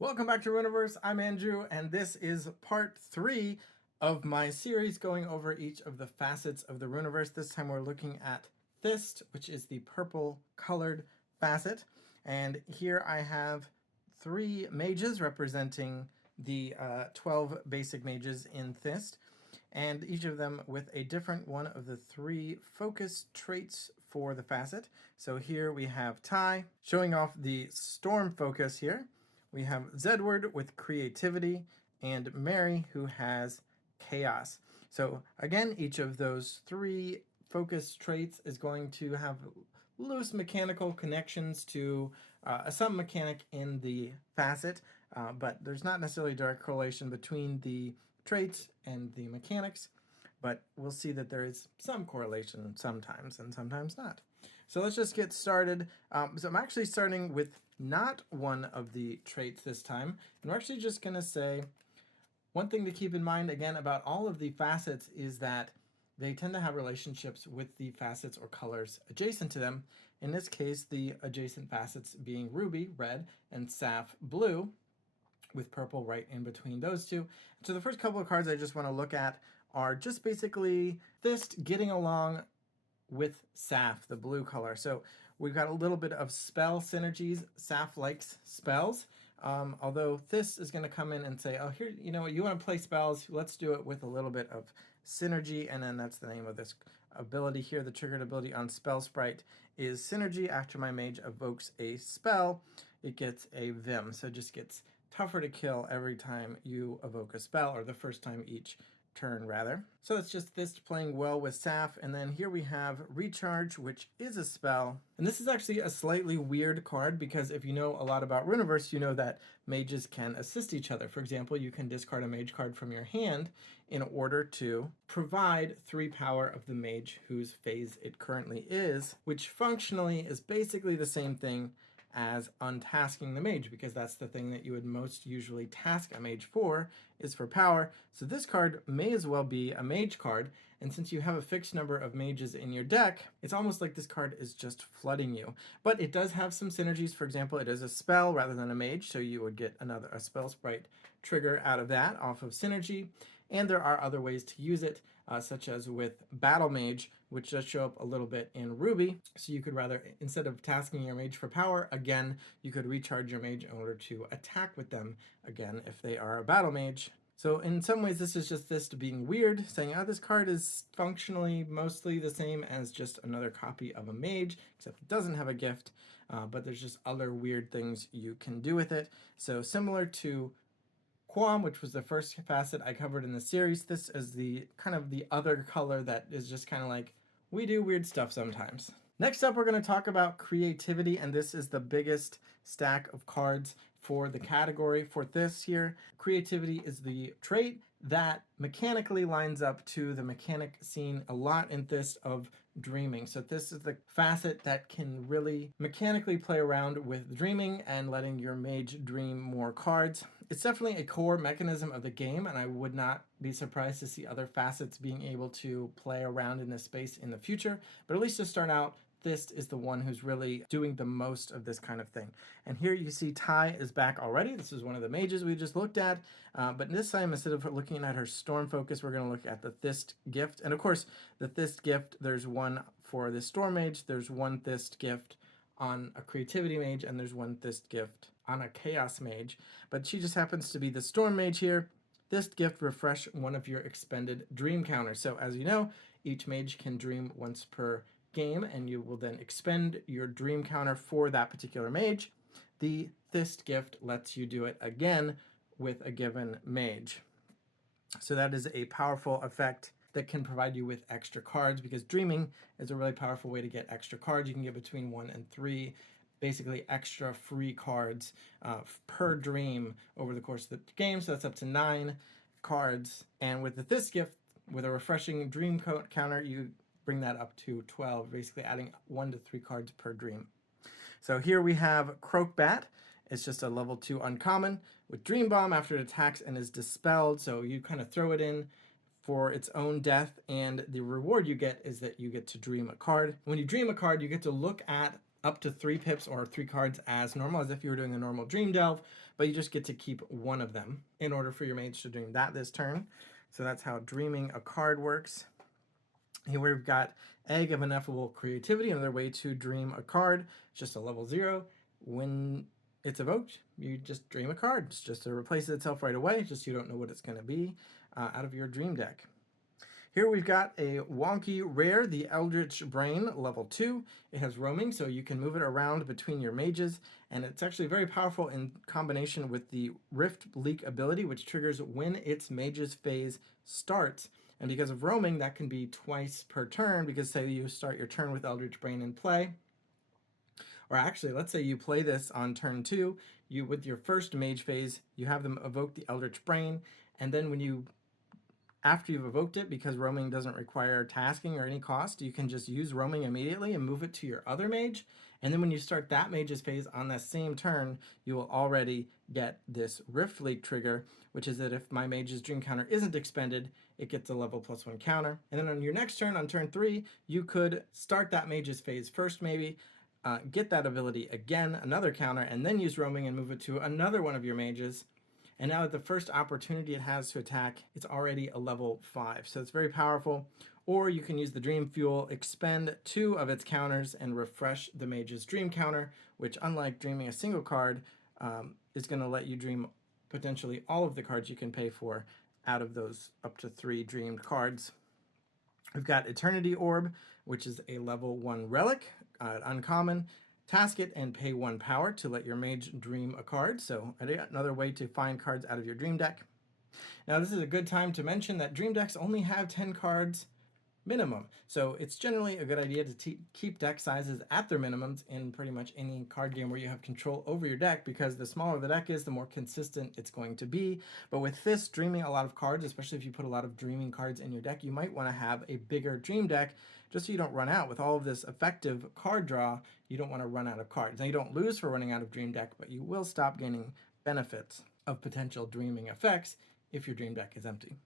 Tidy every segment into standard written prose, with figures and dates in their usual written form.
Welcome back to Rüniverse. I'm Andrew, and this is part 3 of my series going over each of the facets of the Rüniverse. This time we're looking at Thyst, which is the purple colored facet. And here I have 3 mages representing the 12 basic mages in Thyst, and each of them with a different one of the 3 focus traits for the facet. So here we have Ty showing off the storm focus here. We have Zedward with creativity, and Mary, who has chaos. So again, each of those 3 focus traits is going to have loose mechanical connections to some mechanic in the facet, but there's not necessarily a direct correlation between the traits and the mechanics, but we'll see that there is some correlation sometimes and sometimes not. So let's just get started. So I'm actually starting with not one of the traits this time, and we're actually just going to say one thing to keep in mind again about all of the facets is that they tend to have relationships with the facets or colors adjacent to them. In this case, the adjacent facets being ruby, red, and saph, blue, with purple right in between those two. So the first couple of cards I just want to look at are just basically Thyst getting along with saph, the blue color. So we've got a little bit of spell synergies. Saph likes spells, although Thyst is going to come in and say, oh, here, you know what, you want to play spells, let's do it with a little bit of synergy, and then that's the name of this ability here. The triggered ability on Spell Sprite is Synergy. After my mage evokes a spell, it gets a Vim, so it just gets tougher to kill every time you evoke a spell, or the first time each turn rather. So it's just Thyst playing well with saph, and then here we have Recharge, which is a spell. And this is actually a slightly weird card because if you know a lot about Rüniverse, you know that mages can assist each other. For example, you can discard a mage card from your hand in order to provide 3 power of the mage whose phase it currently is, which functionally is basically the same thing as untasking the mage, because that's the thing that you would most usually task a mage for, is for power. So this card may as well be a mage card, and since you have a fixed number of mages in your deck, it's almost like this card is just flooding you. But it does have some synergies. For example, it is a spell rather than a mage, so you would get a spell sprite trigger out of that off of synergy. And there are other ways to use it, such as with Battle Mage, which does show up a little bit in Ruby. So you could rather, instead of tasking your mage for power, again, you could recharge your mage in order to attack with them again if they are a Battle Mage. So in some ways, this is just Thyst being weird, saying, oh, this card is functionally mostly the same as just another copy of a mage, except it doesn't have a gift, but there's just other weird things you can do with it. So similar to Quam, which was the first facet I covered in the series, this is the kind of the other color that is just kind of like, we do weird stuff sometimes. Next up, we're going to talk about creativity, and this is the biggest stack of cards for the category for this here. Creativity is the trait that mechanically lines up to the mechanic seen a lot in this of dreaming. So this is the facet that can really mechanically play around with dreaming and letting your mage dream more cards. It's definitely a core mechanism of the game, and I would not be surprised to see other facets being able to play around in this space in the future. But at least to start out, Thyst is the one who's really doing the most of this kind of thing. And here you see Ty is back already. This is one of the mages we just looked at. But this time, instead of looking at her Storm focus, we're going to look at the Thyst gift. And of course, the Thyst gift, there's one for the Storm mage, there's one Thyst gift on a creativity mage, and there's one Thyst gift on a chaos mage. But she just happens to be the Storm mage here. Thyst gift, refresh one of your expended dream counters. So as you know, each mage can dream once per game, and you will then expend your dream counter for that particular mage. The Thyst gift lets you do it again with a given mage. So that is a powerful effect that can provide you with extra cards, because dreaming is a really powerful way to get extra cards. You can get between 1 and 3 basically extra free cards per dream over the course of the game, so that's up to 9 cards. And with the Thyst gift, with a refreshing dream counter, you bring that up to 12, basically adding 1 to 3 cards per dream. So here we have Croak Bat. It's just a level 2 uncommon with Dream Bomb after it attacks and is dispelled. So you kind of throw it in for its own death, and the reward you get is that you get to dream a card. When you dream a card, you get to look at up to 3 pips or 3 cards as normal, as if you were doing a normal dream delve, but you just get to keep one of them in order for your mage to dream that this turn. So that's how dreaming a card works. Here we've got Egg of Ineffable Creativity, another way to dream a card. It's just a level 0. When it's evoked, you just dream a card. It's just to replace itself right away, just so you don't know what it's going to be out of your dream deck. Here we've got a wonky rare, the Eldritch Brain, level 2. It has roaming, so you can move it around between your mages, and it's actually very powerful in combination with the Rift Leak ability, which triggers when its mage's phase starts. And because of roaming, that can be twice per turn, because say you start your turn with Eldritch Brain in play, or actually, let's say you play this on turn 2, you with your first mage phase, you have them evoke the Eldritch Brain, and then when you after you've evoked it, because roaming doesn't require tasking or any cost, you can just use roaming immediately and move it to your other mage. And then when you start that mage's phase on that same turn, you will already get this Rift Leak trigger, which is that if my mage's dream counter isn't expended, it gets a level +1 counter. And then on your next turn, on turn 3, you could start that mage's phase first maybe, get that ability again, another counter, and then use roaming and move it to another one of your mages. And now at the first opportunity it has to attack, it's already a level 5. So it's very powerful. Or you can use the Dream Fuel, expend 2 of its counters, and refresh the mage's dream counter, which, unlike dreaming a single card, is going to let you dream potentially all of the cards you can pay for out of those up to 3 dreamed cards. We've got Eternity Orb, which is a level 1 relic, uncommon. Task it and pay 1 power to let your mage dream a card. So another way to find cards out of your dream deck. Now this is a good time to mention that dream decks only have 10 cards minimum. So it's generally a good idea to keep deck sizes at their minimums in pretty much any card game where you have control over your deck, because the smaller the deck is, the more consistent it's going to be. But with this, dreaming a lot of cards, especially if you put a lot of dreaming cards in your deck, you might want to have a bigger dream deck just so you don't run out. With all of this effective card draw, you don't want to run out of cards. Now you don't lose for running out of dream deck, but you will stop gaining benefits of potential dreaming effects if your dream deck is empty.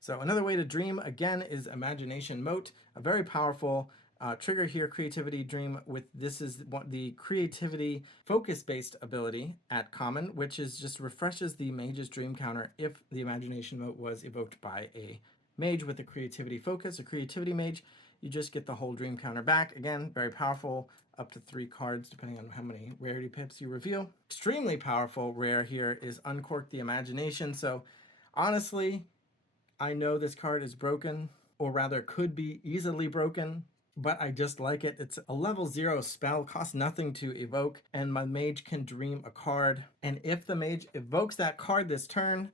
So another way to dream, again, is Imagination Mote, a very powerful trigger here, Creativity Dream. With this is the Creativity Focus-based ability at common, which is just refreshes the mage's dream counter if the Imagination Mote was evoked by a mage with a Creativity Focus, a Creativity mage. You just get the whole dream counter back. Again, very powerful, up to 3 cards depending on how many rarity pips you reveal. Extremely powerful rare here is Uncork the Imagination. So honestly, I know this card is broken, or rather could be easily broken, but I just like it. It's a level 0 spell, costs nothing to evoke, and my mage can dream a card. And if the mage evokes that card this turn,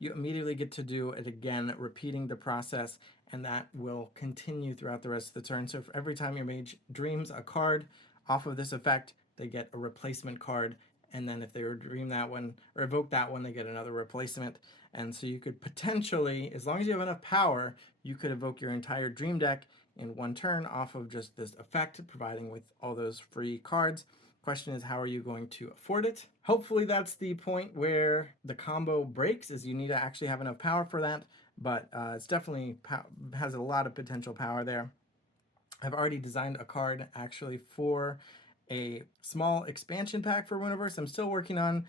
you immediately get to do it again, repeating the process, and that will continue throughout the rest of the turn. So if every time your mage dreams a card off of this effect, they get a replacement card, and then if they dream that one or evoke that one, they get another replacement. And so you could potentially, as long as you have enough power, you could evoke your entire dream deck in 1 turn off of just this effect, providing with all those free cards. Question is, how are you going to afford it? Hopefully that's the point where the combo breaks, is you need to actually have enough power for that, but it's definitely has a lot of potential power there. I've already designed a card actually for a small expansion pack for Rüniverse. I'm still working on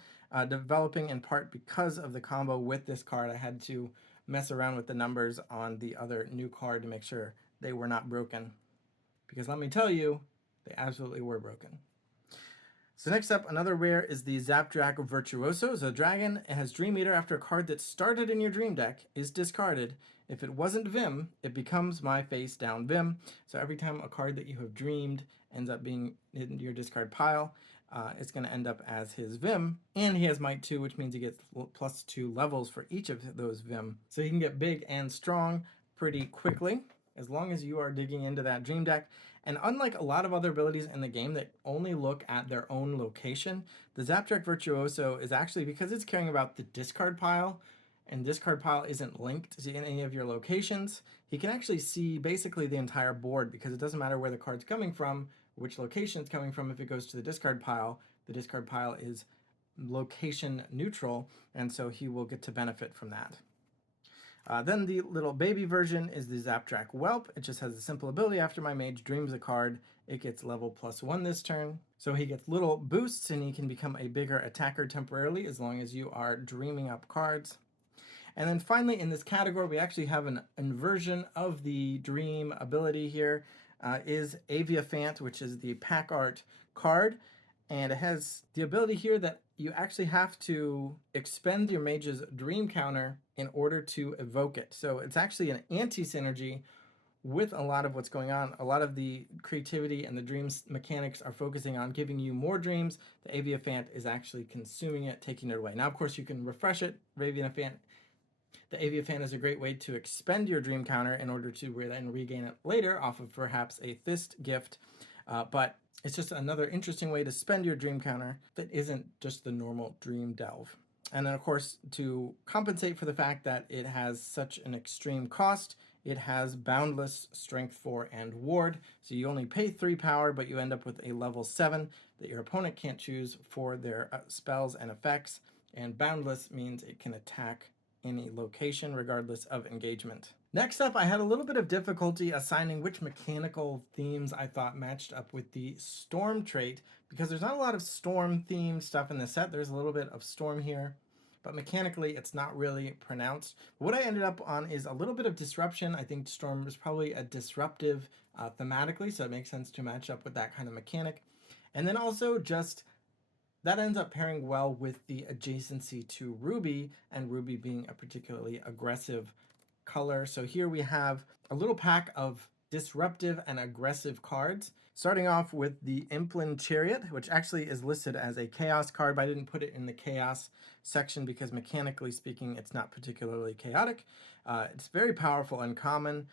developing, in part because of the combo with this card. I had to mess around with the numbers on the other new card to make sure they were not broken, because let me tell you, they absolutely were broken. So next up, another rare is the Zapdrack Virtuoso. It's a dragon. It has Dream Eater. After a card that started in your dream deck is discarded, if it wasn't Vim, it becomes my face down Vim. So every time a card that you have dreamed ends up being in your discard pile, it's going to end up as his Vim. And he has Might 2, which means he gets +2 levels for each of those Vim. So he can get big and strong pretty quickly, as long as you are digging into that dream deck. And unlike a lot of other abilities in the game that only look at their own location, the Zapdrack Virtuoso is actually, because it's caring about the discard pile, and discard pile isn't linked to any of your locations, he can actually see basically the entire board, because it doesn't matter where the card's coming from, which location it's coming from. If it goes to the discard pile is location neutral, and so he will get to benefit from that. Then the little baby version is the Zapdrack Whelp. It just has a simple ability. After my mage dreams a card, it gets level +1 this turn. So he gets little boosts and he can become a bigger attacker temporarily as long as you are dreaming up cards. And then finally in this category, we actually have an inversion of the dream ability here, is Aviaphant, which is the pack art card. And it has the ability here that you actually have to expend your mage's dream counter in order to evoke it. So it's actually an anti-synergy with a lot of what's going on. A lot of the creativity and the dreams mechanics are focusing on giving you more dreams. The Aviaphant is actually consuming it, taking it away. Now, of course, you can refresh it. The Aviaphant is a great way to expend your dream counter in order to then regain it later off of perhaps a Thyst gift. But it's just another interesting way to spend your dream counter that isn't just the normal dream delve. And then, of course, to compensate for the fact that it has such an extreme cost, it has boundless strength 4 and ward. So you only pay 3 power, but you end up with a level 7 that your opponent can't choose for their spells and effects. And boundless means it can attack any location regardless of engagement. Next up, I had a little bit of difficulty assigning which mechanical themes I thought matched up with the storm trait, because there's not a lot of storm themed stuff in the set. There's a little bit of storm here, but mechanically it's not really pronounced. What I ended up on is a little bit of disruption. I think storm is probably a disruptive thematically, so it makes sense to match up with that kind of mechanic. And then also just that ends up pairing well with the adjacency to Ruby, and Ruby being a particularly aggressive color. So here we have a little pack of disruptive and aggressive cards, starting off with the Implin Chariot, which actually is listed as a chaos card, but I didn't put it in the chaos section because mechanically speaking, it's not particularly chaotic. It's very powerful uncommon,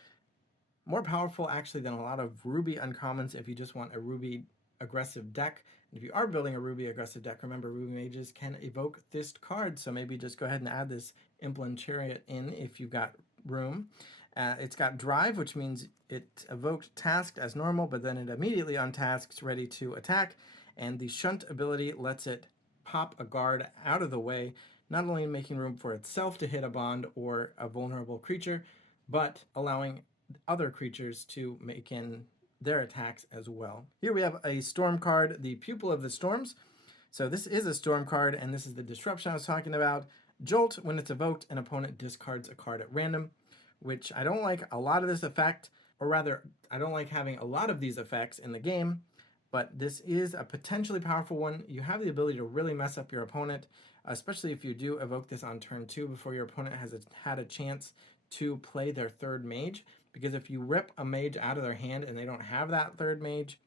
more powerful actually than a lot of Ruby uncommons if you just want a Ruby aggressive deck. And if you are building a Ruby aggressive deck, remember Ruby mages can evoke Thyst cards, so maybe just go ahead and add this Implin Chariot in if you've got room. It's got drive, which means it evoked tasked as normal, but then it immediately untasks, ready to attack. And the shunt ability lets it pop a guard out of the way, not only making room for itself to hit a bond or a vulnerable creature, but allowing other creatures to make in their attacks as well. Here we have a storm card, the Pupil of the Storms. So this is a storm card, and this is the disruption I was talking about. Jolt, when it's evoked, an opponent discards a card at random, which I don't like a lot of this effect, or rather, I don't like having a lot of these effects in the game, but this is a potentially powerful one. You have the ability to really mess up your opponent, especially if you do evoke this on turn 2 before your opponent has had a chance to play their third mage, because if you rip a mage out of their hand and they don't have that third mage,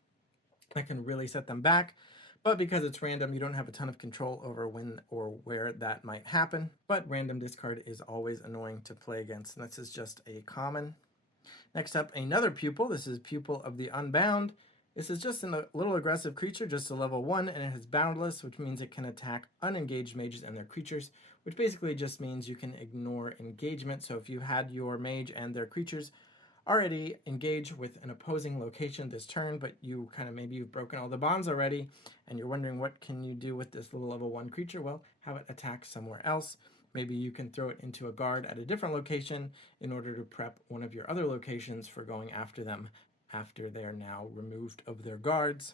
that can really set them back. But because it's random, you don't have a ton of control over when or where that might happen. But random discard is always annoying to play against, and this is just a common. Next up, another Pupil. This is Pupil of the Unbound. This is just a little aggressive creature, just a level 1, and it has boundless, which means it can attack unengaged mages and their creatures, which basically just means you can ignore engagement. So if you had your mage and their creatures already engage with an opposing location this turn, but you maybe you've broken all the bonds already, and you're wondering what can you do with this little level 1 creature? Well, have it attack somewhere else. Maybe you can throw it into a guard at a different location in order to prep one of your other locations for going after them after they are now removed of their guards.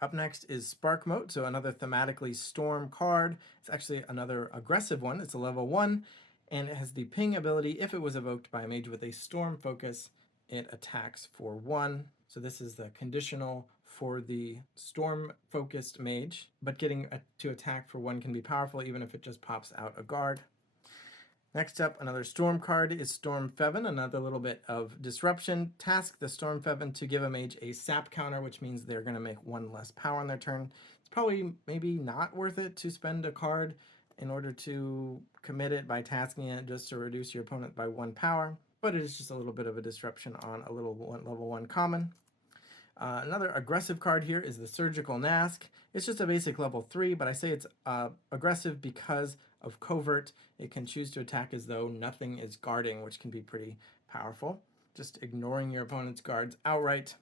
Up next is Spark Mote, so another thematically storm card. It's actually another aggressive one. It's a level 1, and it has the ping ability. If it was evoked by a mage with a storm focus, it attacks for 1. So this is the conditional for the storm focused mage, but getting to attack for 1 can be powerful even if it just pops out a guard. Next up, another storm card is Storm Feven, another little bit of disruption. Task the Storm Feven to give a mage a sap counter, which means they're going to make 1 less power on their turn. It's probably maybe not worth it to spend a card in order to commit it by tasking it just to reduce your opponent by 1 power, but it is just a little bit of a disruption on a little level 1 common. Another aggressive card here is the Surgical Nask. It's just a basic level 3, but I say it's aggressive because of covert. It can choose to attack as though nothing is guarding, which can be pretty powerful. Just ignoring your opponent's guards outright.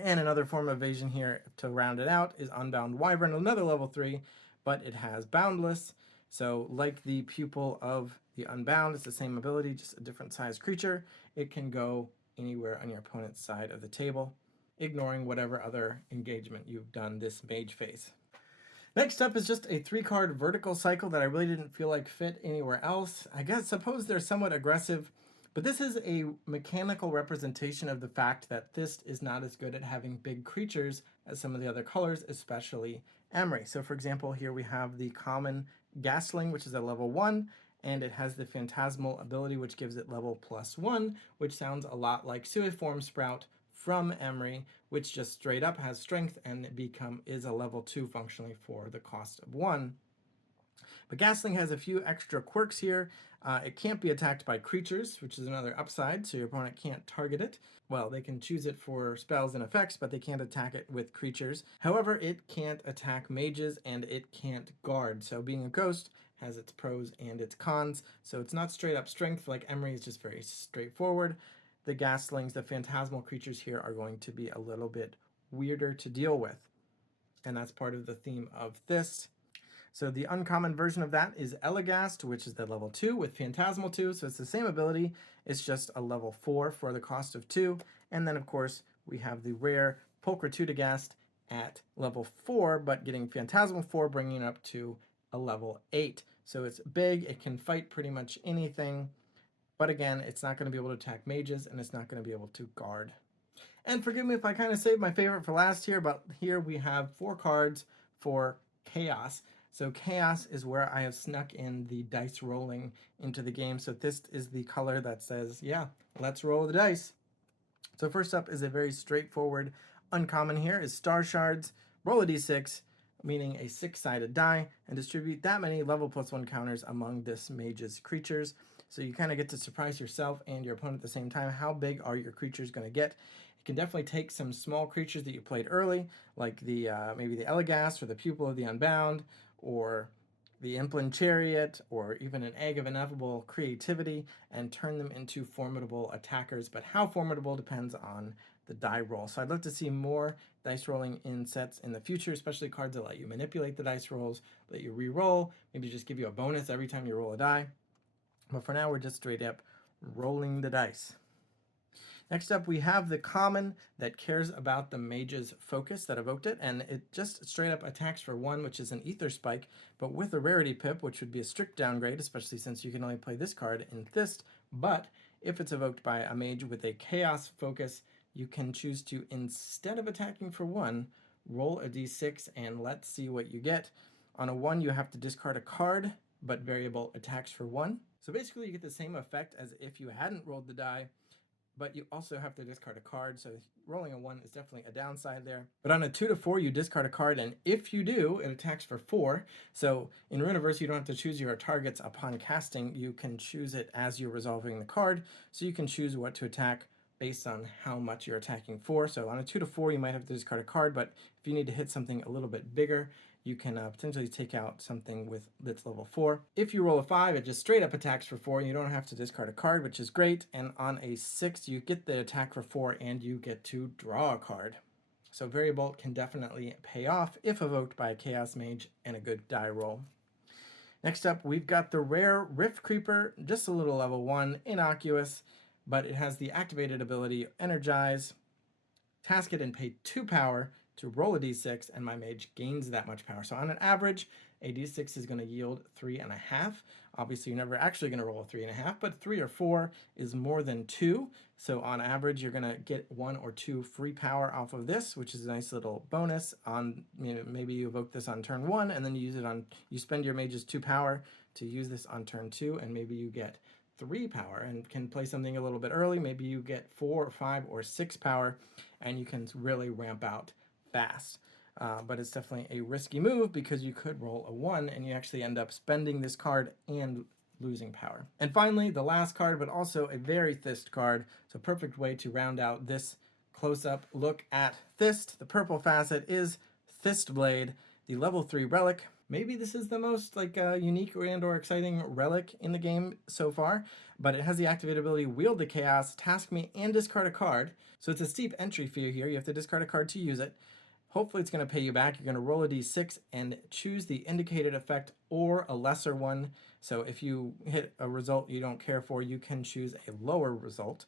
And another form of evasion here to round it out is Unbound Wyvern, another level 3, but it has boundless. So like the Pupil of the Unbound, it's the same ability, just a different size creature. It can go anywhere on your opponent's side of the table. ignoring whatever other engagement you've done this mage phase. Next up is just a 3-card vertical cycle that I really didn't feel like fit anywhere else. Suppose they're somewhat aggressive, but this is a mechanical representation of the fact that Thyst is not as good at having big creatures as some of the other colors, especially Emery. So for example, here we have the common Ghastling, which is at level 1, and it has the Phantasmal ability, which gives it level +1, which sounds a lot like Suiform Sprout from Emery, which just straight up has strength and is a level 2 functionally for the cost of 1. But Ghastling has a few extra quirks here. It can't be attacked by creatures, which is another upside, so your opponent can't target it. Well, they can choose it for spells and effects, but they can't attack it with creatures. However, it can't attack mages, and it can't guard. So being a ghost has its pros and its cons. So it's not straight up strength like Emery, is just very straightforward. The Ghastlings, the phantasmal creatures here, are going to be a little bit weirder to deal with. And that's part of the theme of Thyst. So the uncommon version of that is Elagast, which is the level 2 with Phantasmal 2. So it's the same ability, it's just a level 4 for the cost of 2. And then of course we have the rare Pulchritudegast at level 4, but getting Phantasmal 4, bringing it up to a level 8. So it's big, it can fight pretty much anything. But again, it's not going to be able to attack mages, and it's not going to be able to guard. And forgive me if I kind of saved my favorite for last here, but here we have 4 cards for Chaos. So Chaos is where I have snuck in the dice rolling into the game. So this is the color that says, yeah, let's roll the dice. So first up is a very straightforward uncommon here is Star Shards. Roll a d6, meaning a 6-sided die, and distribute that many level +1 counters among this mage's creatures. So you kind of get to surprise yourself and your opponent at the same time. How big are your creatures going to get? You can definitely take some small creatures that you played early, like the maybe the Elagast or the Pupil of the Unbound, or the Implin Chariot, or even an Egg of Ineffable Creativity, and turn them into formidable attackers. But how formidable depends on the die roll. So I'd love to see more dice rolling in sets in the future, especially cards that let you manipulate the dice rolls, let you re-roll, maybe just give you a bonus every time you roll a die. But for now, we're just straight up rolling the dice. Next up, we have the common that cares about the mage's focus that evoked it, and it just straight up attacks for 1, which is an Ether Spike, but with a rarity pip, which would be a strict downgrade, especially since you can only play this card in Thyst. But if it's evoked by a mage with a Chaos focus, you can choose to, instead of attacking for 1, roll a d6 and let's see what you get. On a 1, you have to discard a card, but variable attacks for 1. So basically you get the same effect as if you hadn't rolled the die, but you also have to discard a card, so rolling a 1 is definitely a downside there. But on a 2 to 4, you discard a card, and if you do, it attacks for 4. So in Rüniverse, you don't have to choose your targets upon casting. You can choose it as you're resolving the card, so you can choose what to attack based on how much you're attacking for. So on a 2 to 4, you might have to discard a card, but if you need to hit something a little bit bigger, you can potentially take out something that's level 4. If you roll a 5, it just straight up attacks for 4, and you don't have to discard a card, which is great. And on a 6, you get the attack for 4, and you get to draw a card. So Variable can definitely pay off if evoked by a Chaos Mage and a good die roll. Next up, we've got the rare Rift Creeper, just a little level 1, innocuous, but it has the activated ability Energize, task it and pay 2 power to roll a d6, and my mage gains that much power. So on an average, a d6 is going to yield 3.5. Obviously, you're never actually going to roll a 3.5, but 3 or 4 is more than 2. So on average, you're going to get 1 or 2 free power off of this, which is a nice little bonus. On maybe you evoke this on turn 1, and then you use it on you spend your mage's 2 power to use this on turn 2, and maybe you get 3 power and can play something a little bit early. Maybe you get 4 or 5 or 6 power, and you can really ramp out fast. But it's definitely a risky move because you could roll a 1 and you actually end up spending this card and losing power. And finally, the last card, but also a very Thyst card. So perfect way to round out this close-up look at Thyst. The purple facet is Thyst Blade, the level 3 relic. Maybe this is the most unique and or exciting relic in the game so far, but it has the activated ability Wield the Chaos, Task Me, and discard a card. So it's a steep entry fee here. You have to discard a card to use it. Hopefully it's going to pay you back. You're going to roll a d6 and choose the indicated effect or a lesser one. So if you hit a result you don't care for, you can choose a lower result.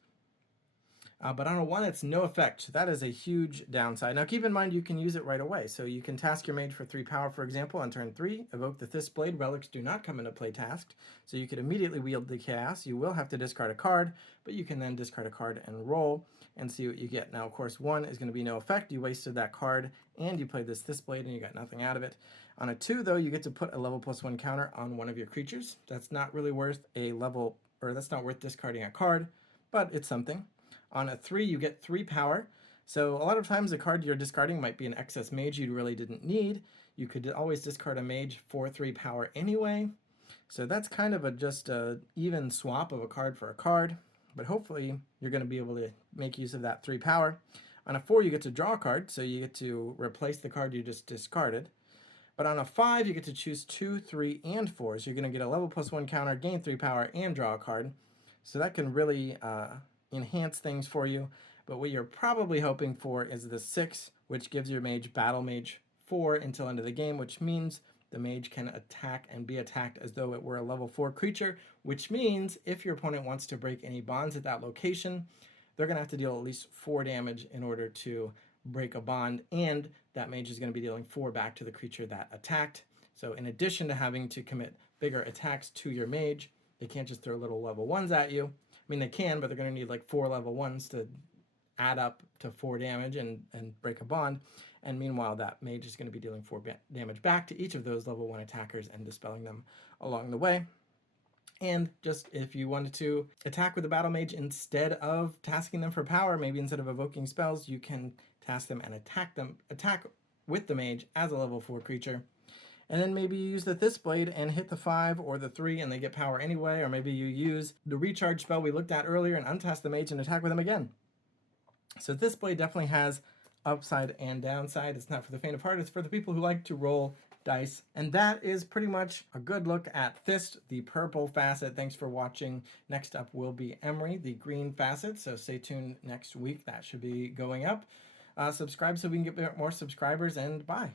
But on a 1, it's no effect. That is a huge downside. Now keep in mind you can use it right away. So you can task your mage for 3 power, for example, on turn 3. Evoke the Thyst Blade. Relics do not come into play tasked. So you could immediately wield the chaos. You will have to discard a card, but you can then discard a card and roll and see what you get. Now, of course, 1 is going to be no effect. You wasted that card and you played this Thyst Blade and you got nothing out of it. On a 2, though, you get to put a level +1 counter on one of your creatures. That's not really worth a level, or that's not worth discarding a card, but it's something. On a 3, you get 3 power. So a lot of times the card you're discarding might be an excess mage you really didn't need. You could always discard a mage for 3 power anyway. So that's kind of just a even swap of a card for a card. But hopefully you're going to be able to make use of that 3 power. On a 4, you get to draw a card, so you get to replace the card you just discarded. But on a 5, you get to choose 2, 3, and 4. So you're going to get a level +1 counter, gain 3 power, and draw a card. So that can really enhance things for you. But what you're probably hoping for is the 6, which gives your mage Battle Mage 4 until end of the game, which means the mage can attack and be attacked as though it were a level 4 creature, which means if your opponent wants to break any bonds at that location, they're going to have to deal at least 4 damage in order to break a bond, and that mage is going to be dealing 4 back to the creature that attacked. So in addition to having to commit bigger attacks to your mage, they can't just throw little level 1s at you. I mean, they can, but they're going to need like 4 level 1s to add up to 4 damage and break a bond. And meanwhile, that mage is going to be dealing 4 damage back to each of those level 1 attackers and dispelling them along the way. And just if you wanted to attack with a battle mage instead of tasking them for power, maybe instead of evoking spells, you can task them and attack with the mage as a level 4 creature. And then maybe you use the Thyst Blade and hit the 5 or the 3 and they get power anyway, or maybe you use the recharge spell we looked at earlier and untask the mage and attack with them again. So Thyst Blade definitely has upside and downside. It's not for the faint of heart, it's for the people who like to roll dice. And that is pretty much a good look at Thyst, the purple facet. Thanks for watching. Next up will be Emery, the green facet, so stay tuned next week. That should be going up. Subscribe so we can get more subscribers, and bye.